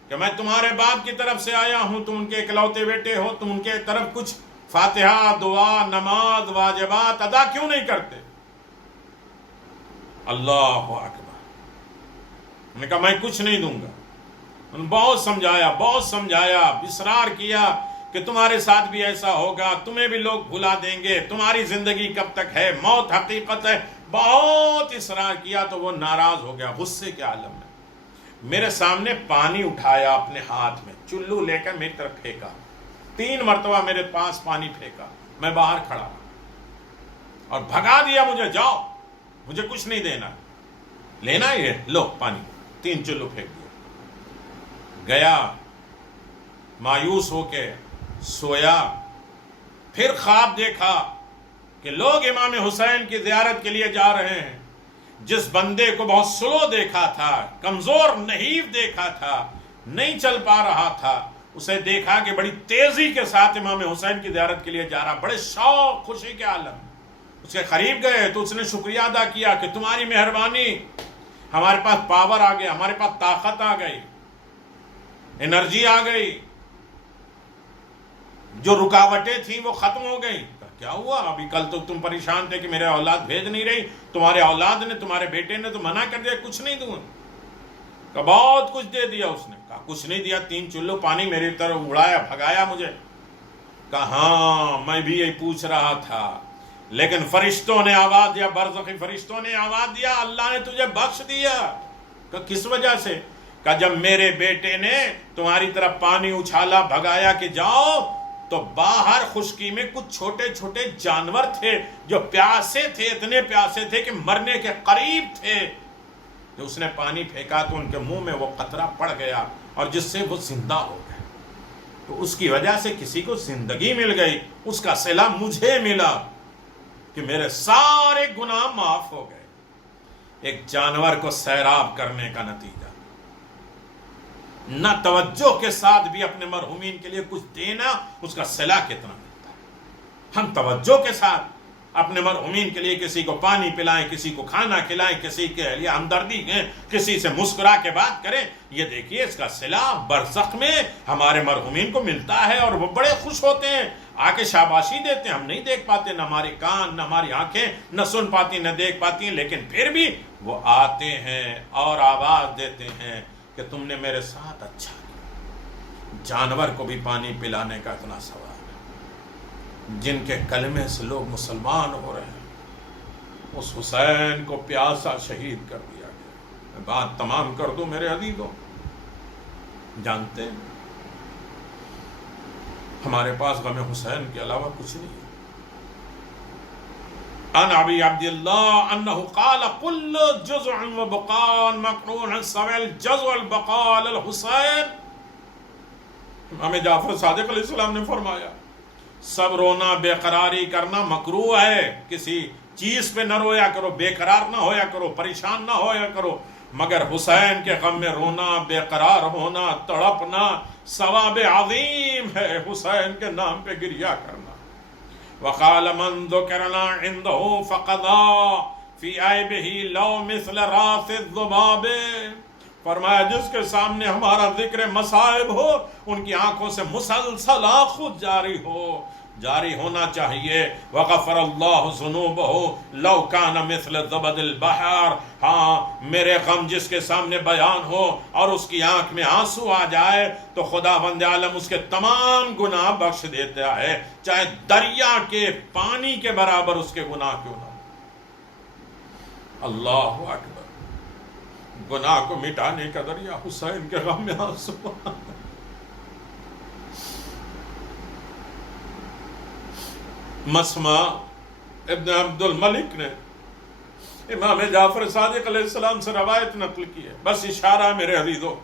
کہ میں تمہارے باپ کی طرف سے آیا ہوں، تم ان کے اکلوتے بیٹے ہو، تم ان کے طرف کچھ فاتحہ، دعا، نماز، واجبات ادا کیوں نہیں کرتے؟ اللہ اکبر. میں نے کہا میں کچھ نہیں دوں گا. انہوں نے بہت سمجھایا، اصرار کیا کہ تمہارے ساتھ بھی ایسا ہوگا، تمہیں بھی لوگ بھلا دیں گے، تمہاری زندگی کب تک ہے، موت حقیقت ہے. بہت اصرار کیا تو وہ ناراض ہو گیا، غصے کے عالم میں. میرے سامنے پانی اٹھایا اپنے ہاتھ میں، چلو لے کر میری طرف پھینکا. 3 مرتبہ میرے پاس پانی پھینکا. میں باہر کھڑا رہا اور بھگا دیا مجھے، جاؤ، مجھے کچھ نہیں دینا، لینا ہی ہے، لو پانی. 3 چلو پھینک دیا. گیا، مایوس ہو کے سویا. پھر خواب دیکھا کہ لوگ امام حسین کی زیارت کے لیے جا رہے ہیں. جس بندے کو بہت سلو دیکھا تھا، کمزور نحیف دیکھا تھا، نہیں چل پا رہا تھا، اسے دیکھا کہ بڑی تیزی کے ساتھ امام حسین کی زیارت کے لیے جا رہا، بڑے شوق، خوشی کے عالم. اس کے قریب گئے تو اس نے شکریہ ادا کیا کہ تمہاری مہربانی، ہمارے پاس پاور آ گیا، ہمارے پاس طاقت آ گئی، انرجی آ گئی، جو رکاوٹیں تھیں وہ ختم ہو گئی. کیا ہوا؟ ابھی کل تو تم پریشان تھے کہ میرے اولاد بھیج نہیں رہی، تمہارے اولاد نے، تمہارے بیٹے نے تو منع کر دیا، کچھ نہیں دوں. کہ بہت کچھ دے دیا. اس نے کہا کچھ نہیں دیا. 3 چلو پانی میری طرف اڑایا، بھگایا مجھے. کہا ہاں میں بھی یہی پوچھ رہا تھا، لیکن فرشتوں نے آواز دیا، برزخی فرشتوں نے آواز دیا، اللہ نے تجھے بخش دیا. کہ کس وجہ سے؟ کہ جب میرے بیٹے نے تمہاری طرف پانی اچھالا، بھگایا کہ جاؤ، تو باہر خشکی میں کچھ چھوٹے چھوٹے جانور تھے جو پیاسے تھے، اتنے پیاسے تھے کہ مرنے کے قریب تھے. جو اس نے پانی پھینکا تو ان کے منہ میں وہ قطرہ پڑ گیا اور جس سے وہ زندہ ہو گئے. تو اس کی وجہ سے کسی کو زندگی مل گئی، اس کا صلہ مجھے ملا کہ میرے سارے گناہ معاف ہو گئے. ایک جانور کو سیراب کرنے کا نتیجہ. نہ توجہ کے ساتھ بھی اپنے مرحومین کے لیے کچھ دینا، اس کا صلہ کتنا ملتا ہے. ہم توجہ کے ساتھ اپنے مرحومین کے لیے کسی کو پانی پلائیں، کسی کو کھانا کھلائیں، کسی کے لیے ہمدردی ہیں، کسی سے مسکرا کے بات کریں. یہ دیکھیے اس کا صلہ برزخ میں ہمارے مرحومین کو ملتا ہے اور وہ بڑے خوش ہوتے ہیں، آ کے شاباشی دیتے ہیں. ہم نہیں دیکھ پاتے، نہ ہمارے کان نہ ہماری آنکھیں نہ سن پاتی نہ دیکھ پاتی ہیں، لیکن پھر بھی وہ آتے ہیں اور آواز دیتے ہیں کہ تم نے میرے ساتھ اچھا کیا. جانور کو بھی پانی پلانے کا اتنا ثواب ہے. جن کے کلمے سے لوگ مسلمان ہو رہے ہیں، اس حسین کو پیاسا شہید کر دیا گیا. میں بات تمام کر دوں میرے عزیزوں، جانتے ہیں ہمارے پاس غم حسین کے علاوہ کچھ نہیں ہے. عن ابی عبد اللہ انہ قال کل جزع وبقاء مقرون سوى الجزع والبقاء على الحسین. امام جعفر صادق علیہ السلام نے فرمایا سب رونا بے قراری کرنا مکروہ ہے. کسی چیز پہ نہ رویا کرو، بے قرار نہ ہویا کرو، پریشان نہ ہویا کرو، مگر حسین کے غم میں رونا، بے قرار ہونا، تڑپنا ثواب عظیم ہے. حسین کے نام پہ گریہ کرنا. وقال من ذکرنا عنده فقضا فی عیبہ لو مثل راس الذباب. فرمایا جس کے سامنے ہمارا ذکر مصائب ہو ان کی آنکھوں سے مسلسل خود جاری ہونا چاہیے. وغفر اللہ ذنوبہ لو کان مثل زبد البحر. ہاں میرے غم جس کے سامنے بیان ہو اور اس کی آنکھ میں آنسو آ جائے تو خداوند عالم اس کے تمام گناہ بخش دیتا ہے، چاہے دریا کے پانی کے برابر اس کے گناہ کیوں نہ. اللہ اکبر. گناہ کو مٹانے کا ذریعہ حسین کے غم میں آنسو. مسمع ابن عبد الملک نے امام جعفر صادق علیہ السلام سے روایت نقل کی ہے. بس اشارہ میرے عزیزو،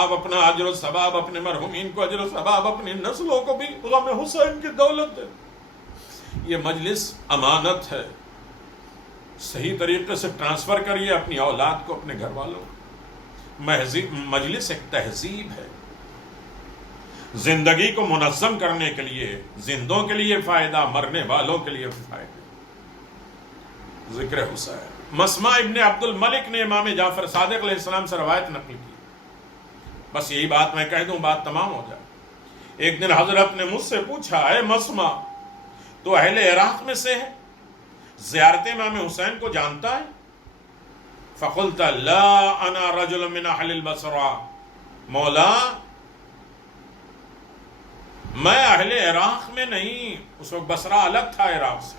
آپ اپنا اجر و ثواب، اپنے مرحومین کو اجر و ثواب، اپنی نسلوں کو بھی غم حسین کی دولت دے. یہ مجلس امانت ہے، صحیح طریقے سے ٹرانسفر کریے اپنی اولاد کو، اپنے گھر والوں کو. مجلس ایک تہذیب ہے، زندگی کو منظم کرنے کے لیے، زندوں کے لیے فائدہ، مرنے والوں کے لیے فائدہ. ذکر حسین. مسمع ابن عبد الملک نے امام جعفر صادق علیہ السلام سے روایت نقل کی. بس یہی بات میں کہہ دوں، بات تمام ہو جائے. ایک دن حضرت نے مجھ سے پوچھا، اے مسمع تو اہل عراق میں سے ہے، زیارت امام حسین کو جانتا ہے؟ فقلت لا انا رجل من اہل البصرہ. مولا میں اہل عراق میں نہیں. اس وقت بصرہ الگ تھا عراق سے،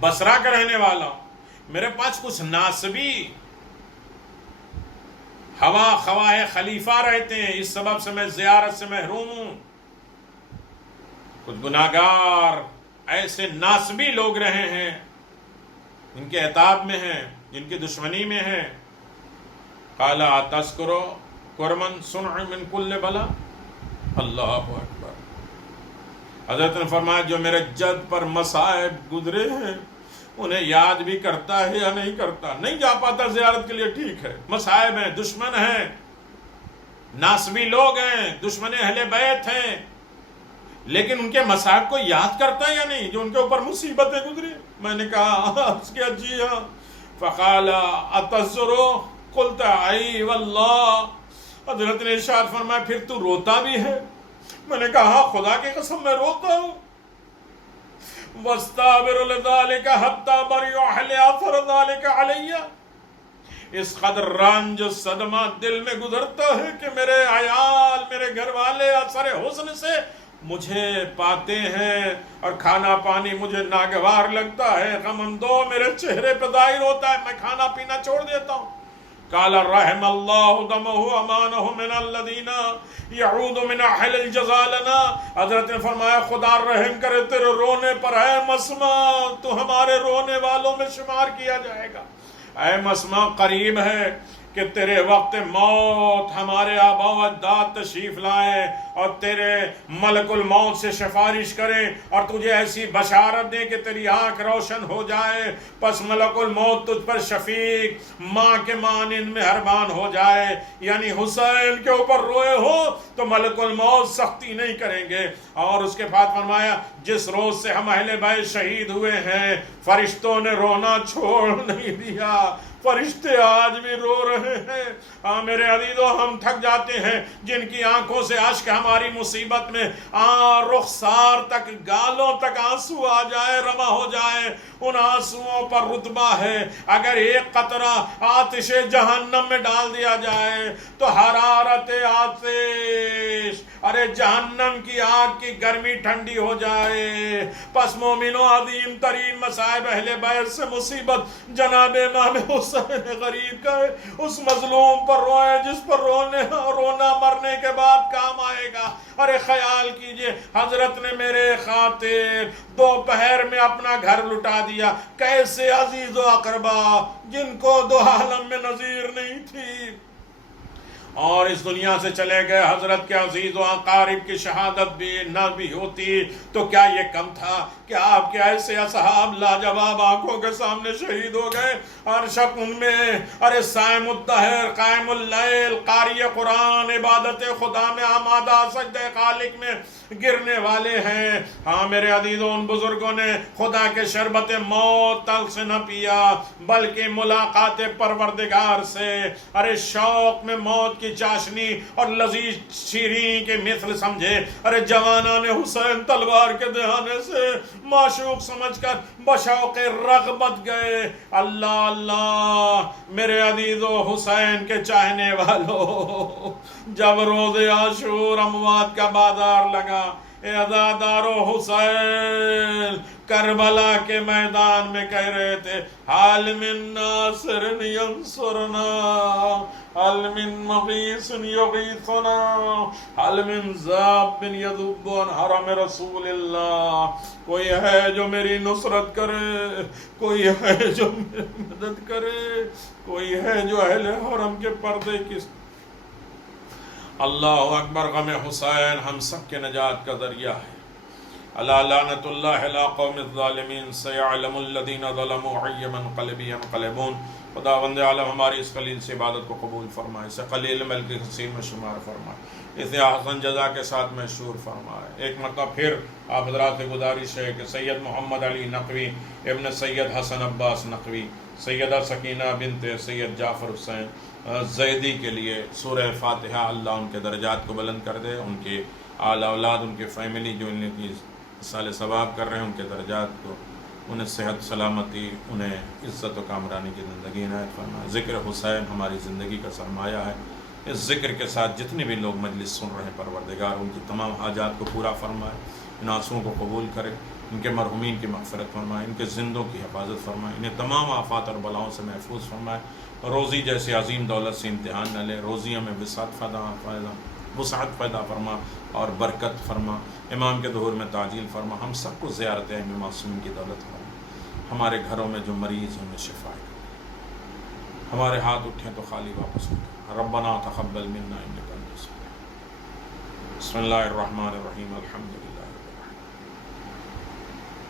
بصرہ کا رہنے والا. میرے پاس کچھ ناسبی ہوا خواہ خلیفہ رہتے ہیں، اس سبب سے میں زیارت سے محروم ہوں. کچھ گناہگار ایسے ناسبی لوگ رہے ہیں جن کے عتاب میں ہیں، جن کی دشمنی میں ہیں. قال اتذکر قرمن صنع من کل بلا. اللہ اکبر. حضرت نے فرمایا جو میرے جد پر مصائب گزرے ہیں انہیں یاد بھی کرتا ہے یا نہیں کرتا؟ نہیں جا پاتا زیارت کے لیے، ٹھیک ہے، مصائب ہیں، دشمن ہیں، ناسبی لوگ ہیں، دشمن اہل بیت ہیں، لیکن ان کے مصائب کو یاد کرتا ہے یا نہیں جو ان کے اوپر مصیبتیں گزری؟ میں نے کہا اس کے جی ہاں. فقال اتذر قلت ای واللہ. حضرت نے ارشاد فرمایا پھر تو روتا بھی ہے؟ میں نے کہا ہاں خدا کی قسم میں روتا ہوں. واستغفر لذلك حتى برئ اهل اثر ذلك علی. اس قدر رنج صدمہ دل میں گزرتا ہے کہ میرے عیال، میرے گھر والے اثر حسن سے مجھے پاتے ہیں اور کھانا پانی مجھے ناگوار لگتا ہے، غم اندو میرے چہرے پہ ظاہر ہوتا ہے، میں کھانا پینا چھوڑ دیتا ہوں. قال رحم اللہ دمہ امانہ من الذین یعود من اہل الجزا لنا. حضرت نے فرمایا خدا رحم کرے تیرے رونے پر، اے مسمع تو ہمارے رونے والوں میں شمار کیا جائے گا. اے مسمع قریب ہے کہ تیرے وقت موت ہمارے آبا و اجداد تشریف لائیں اور تیرے ملک الموت سے سفارش کریں اور تجھے ایسی بشارت دیں کہ تیری آنکھ روشن ہو جائے، پس ملک الموت تجھ پر شفیق ماں کے مانند مہربان ہو جائے، یعنی حسین کے اوپر روئے ہو تو ملک الموت سختی نہیں کریں گے۔ اور اس کے بعد فرمایا جس روز سے ہم اہل بیت شہید ہوئے ہیں فرشتوں نے رونا چھوڑ نہیں دیا، فرشتے آج بھی رو رہے ہیں۔ ہاں میرے عزیزو، ہم تھک جاتے ہیں، جن کی آنکھوں سے اشک ہماری مصیبت میں رخسار تک، گالوں تک آنسو آ جائے، رواں ہو جائے، ان آنسوؤں پر رتبہ ہے۔ اگر ایک قطرہ آتش جہنم میں ڈال دیا جائے تو حرارت آتش، ارے جہنم کی آگ کی گرمی ٹھنڈی ہو جائے۔ پس مومنوں، عظیم ترین مصائب اہل بیت سے مصیبت جناب امام حسین غریب کا ہے، اس مظلوم پر روئے جس پر رونا مرنے کے بعد کام آئے گا۔ ارے خیال کیجئے، حضرت نے میرے خاطر دوپہر میں اپنا گھر لٹا دیا، کیسے عزیز و اقربا جن کو دو عالم میں نظیر نہیں تھی، اور اس دنیا سے چلے گئے۔ حضرت کے عزیز و اقارب کی شہادت بھی نہ بھی ہوتی تو کیا یہ کم تھا کہ آپ کے ایسے اصحاب لاجواب آنکھوں کے سامنے شہید ہو گئے؟ ہر شب ان میں ارے صائم الدہر، قائم اللیل، قاری قرآن، عبادت خدا میں آمادہ، سجدہ خالق میں گرنے والے ہیں۔ ہاں میرے عزیزوں، ان بزرگوں نے خدا کے شربت موت تلخ سے نہ پیا بلکہ ملاقات پروردگار سے ارے شوق میں موت کی چاشنی اور لذیذ شیریں کے مثل سمجھے۔ ارے جوانان حسین تلوار کے دہانے سے معشوق سمجھ کر بشوق رغبت گئے۔ اللہ اللہ میرے عزیزو، حسین کے چاہنے والو، جب روز عاشور اموات کا بازار لگا، اے عزادارو حسین کربلا کے میدان میں کہہ رہے تھے حال من ناصر ینصرنا، حل من مغیث یغیثنا، حل من ذاب یذب عن حرم رسول اللہ۔ کوئی ہے جو میری نصرت کرے، کوئی ہے جو میری مدد کرے، کوئی ہے جو اہل حرم کے پردے کی۔ اللہ اکبر، غم حسین ہم سب کے نجات کا ذریعہ ہے۔ الا لعنت اللہ علی قوم الظالمین، سیعلم الذین ظلموا ای منقلب ینقلبون۔ خداوند عالم ہماری اس قلیل سے عبادت کو قبول فرمائے، اسے قلیل ملک کثیر میں شمار فرمائے، اسے احسن جزا کے ساتھ مشہور فرمائے۔ ایک مرتبہ پھر آپ حضرات سے گزارش ہے کہ سید محمد علی نقوی ابن سید حسن عباس نقوی، سیدہ سکینہ بنت سید جعفر حسین زیدی کے لیے سورہ فاتحہ اللہ ان کے درجات کو بلند کر دے، ان کے آل اولاد، ان کے فیملی جو ان کی سال ثواب کر رہے ہیں، ان کے درجات کو، انہیں صحت سلامتی، انہیں عزت و کامرانی کی زندگی عنایت فرمائے۔ ذکر حسین ہماری زندگی کا سرمایہ ہے۔ اس ذکر کے ساتھ جتنے بھی لوگ مجلس سن رہے ہیں، پروردگار ان کی تمام حاجات کو پورا فرمائے، ان آنسوؤں کو قبول کرے، ان کے مرحومین کی مغفرت فرمائے، ان کے زندوں کی حفاظت فرمائے، انہیں تمام آفات اور بلاؤں سے محفوظ فرمائے۔ روزی جیسے عظیم دولت سے امتحان نہ لے، روزیوں میں وسعت پیدا فرما اور برکت فرما، امام کے ظہور میں تعجیل فرما، ہم سب کو زیارت ائمہ معصومین کی دولت فرما، ہمارے گھروں میں جو مریض ہیں انہیں شفا دے، ہمارے ہاتھ اٹھیں تو خالی واپس اٹھیں۔ ربنا تقبل منا انک انت السمیع۔ بسم اللہ الرحمن الرحیم، الحمد للہ رب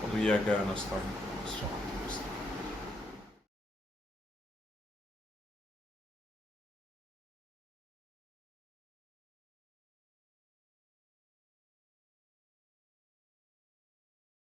العالمین، وإیاک نستعین۔